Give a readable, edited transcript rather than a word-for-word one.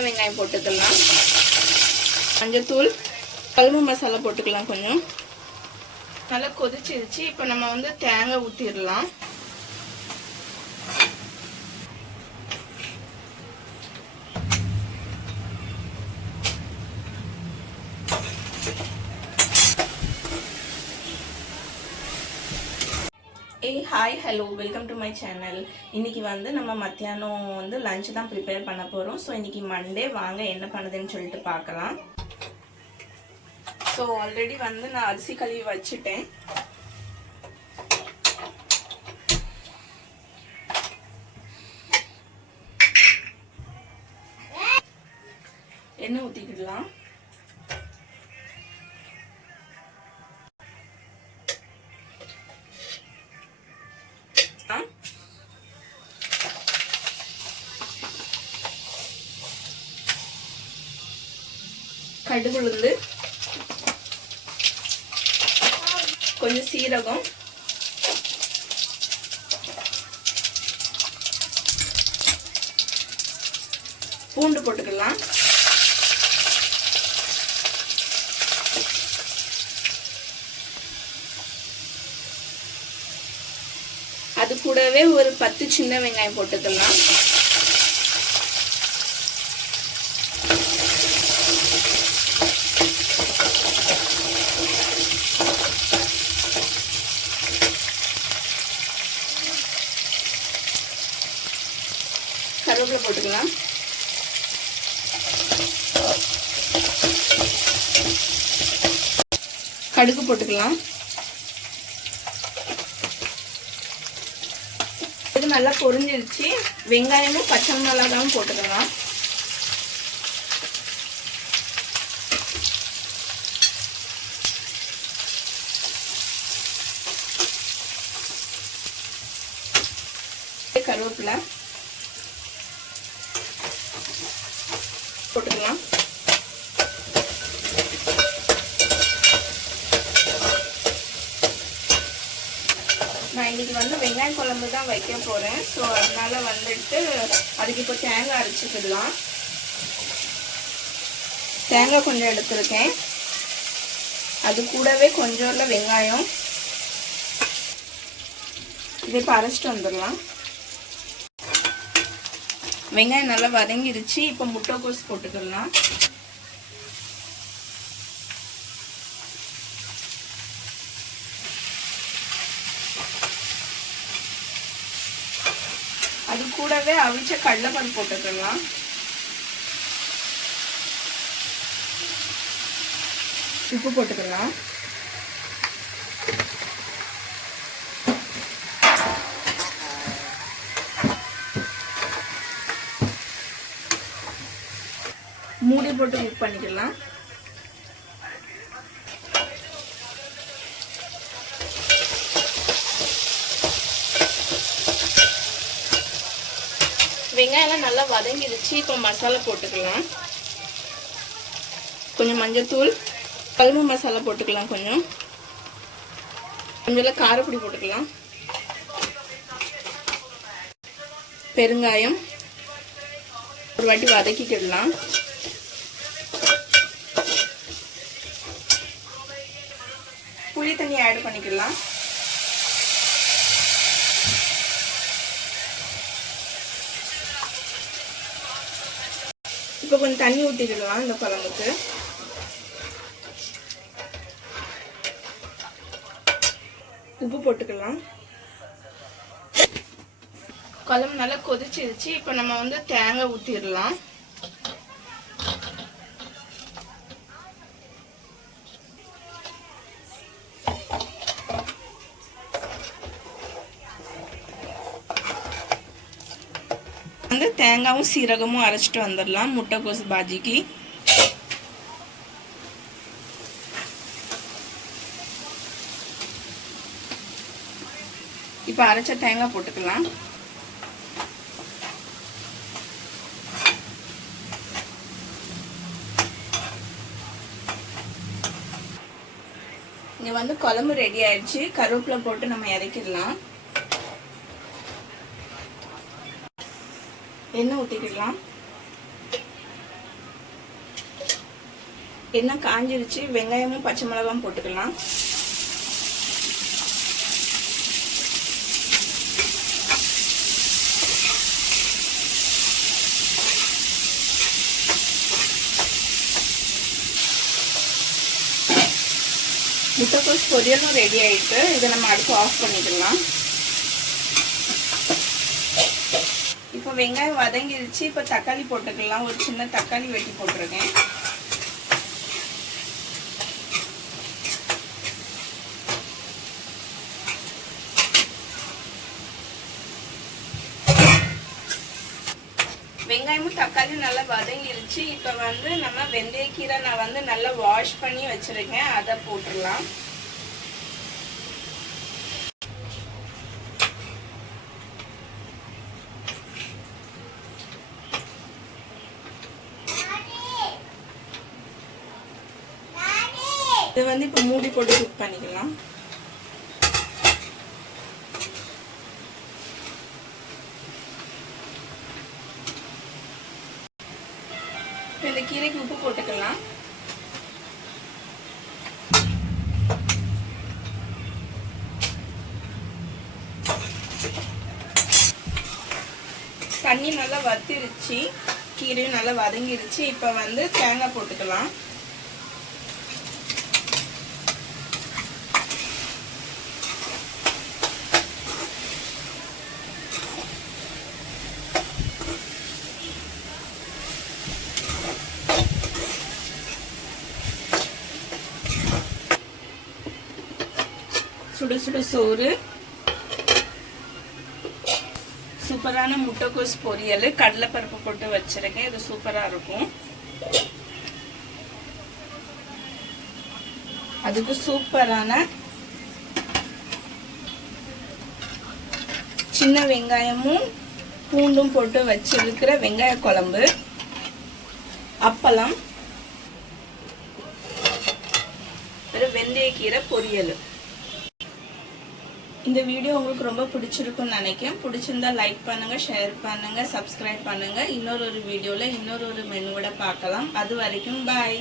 சின்ன வெங்காயம் போட்டுக்கலாம். மஞ்சத்தூள், குழம்பு மசாலா போட்டுக்கலாம். கொஞ்சம் நல்லா கொதிச்சிருச்சு. இப்போ நம்ம வந்து தேங்காய் ஊற்றிடலாம். Hi hello welcome to my channel. இன்றைக்கி வந்து நம்ம மத்தியானம் வந்து லஞ்ச் தான் ப்ரிப்பேர் பண்ண போகிறோம். ஸோ இன்றைக்கி மண்டே, வாங்க என்ன பண்ணுதுன்னு சொல்லிட்டு பார்க்கலாம். ஸோ ஆல்ரெடி வந்து நான் அரிசி கழுவி வச்சுட்டேன். எண்ணெய் ஊற்றிக்கிடலாம். கடுகு, உளுந்து, கொஞ்சம் சீரகம், பூண்டு போட்டுக்கலாம். அது கூடவே ஒரு 10 சின்ன வெங்காயம் போட்டுக்கலாம். கருவேப்பிலை போட்டுக்கலாம். கடுகு போட்டுக்கலாம். இது நல்லா பொரிஞ்சிருச்சு. வெங்காயமும் பச்சை மிளகாவும் போட்டுக்கலாம். கருவேப்பிலை போட்டுக்கலாம். நான் இன்னைக்கு வந்து வெங்காய குழம்பு தான் வைக்க போறேன். ஸோ அதனால வந்துட்டு அதுக்கு இப்போ தேங்காய் அரைச்சிக்கலாம். தேங்காய் கொஞ்சம் எடுத்துருக்கேன். அது கூடவே கொஞ்சோண்டு வெங்காயம். இதை இப்போ அரைச்சிட்டு வந்துடலாம். வெங்காயம் நல்லா வதங்கிருச்சு. இப்போ முட்டைக்கோஸ் போட்டுக்கலாம். அது கூடவே அவிச்ச கடலைப்பருப்பு போட்டுக்கலாம். உப்பு போட்டுக்கலாம். மூடி போட்டு குக் பண்ணிக்கலாம். வெங்காயம் நல்லா வதங்கிடுச்சு. இப்போ மசாலா போட்டுக்கலாம். கொஞ்சம் மஞ்சத்தூள், குழம்பு மசாலா போட்டுக்கலாம். கொஞ்சம் காரப்பொடி போட்டுக்கலாம். பெருங்காயம் ஒரு வாட்டி வதக்கிக்கிடலாம். புளி தண்ணி ஆட் பண்ணிக்கலாம். இப்போ கொஞ்சம் தண்ணி ஊற்றிக்கலாம் இந்த குழம்புக்கு. உப்பு போட்டுக்கலாம். குழம்பு நல்லா கொதிச்சிருச்சு. இப்போ நம்ம வந்து தேங்காய் ஊற்றிடலாம். வந்து தேங்காயும் சீரகமும் அரைச்சிட்டு வந்துடலாம் முட்டைக்கோஸ் பாஜிக்கு. இப்போ அரைச்ச தேங்காய் போட்டுக்கலாம். இங்க வந்து குழம்பு ரெடி ஆயிடுச்சு. கருவேப்பிலை போட்டு நம்ம இறக்கிடலாம். எண்ணெய் ஊற்றிக்கலாம். எண்ணெய் காஞ்சிருச்சு. வெங்காயமும் பச்சை மிளகாயும் போட்டுக்கலாம். முட்டைக்கோஸ் பொரியலும் ரெடி ஆயிட்டு. இதை நம்ம அடுப்பு ஆஃப் பண்ணிக்கலாம். இப்போ வெங்காயம் வதங்கிருச்சு. இப்போ தக்காளி போட்டுக்கலாம். ஒரு சின்ன தக்காளி வெட்டி போட்டிருக்கேன். வெங்காயமும் தக்காளியும் நல்லா வதங்கிருச்சு. இப்போ வந்து நம்ம வெந்தயக்கீரை நான் வந்து நல்லா வாஷ் பண்ணி வச்சிருக்கேன். அதை போட்டுடலாம். இதை வந்து இப்போ மூடி போட்டு குக் பண்ணிக்கலாம். இந்த கீரைக்கு உப்பு போட்டுக்கலாம். தண்ணி நல்லா வத்திருச்சு. கீரையும் நல்லா வதங்கிருச்சு. இப்போ வந்து தேங்காய் போட்டுக்கலாம். சுட சுட சோறு, சூப்பரான முட்டைக்கோஸ் பொரியல், கடலைப்பருப்பு போட்டு வச்சிருக்கேன். இது சூப்பரா இருக்கும். அதுக்கு சூப்பரான சின்ன வெங்காயமும் பூண்டும் போட்டு வச்சிருக்கிற வெங்காய குழம்பு, அப்பளம், வெந்தயக்கீரை பொரியல். இந்த வீடியோ உங்களுக்கு ரொம்ப பிடிச்சிருக்கும்னு நினைக்கிறேன். பிடிச்சிருந்தா லைக் பண்ணுங்க, ஷேர் பண்ணுங்க, சப்ஸ்கிரைப் பண்ணுங்க. இன்னொரு வீடியோல இன்னொரு மெனுவோட பார்க்கலாம். அது வரைக்கும் பாய்.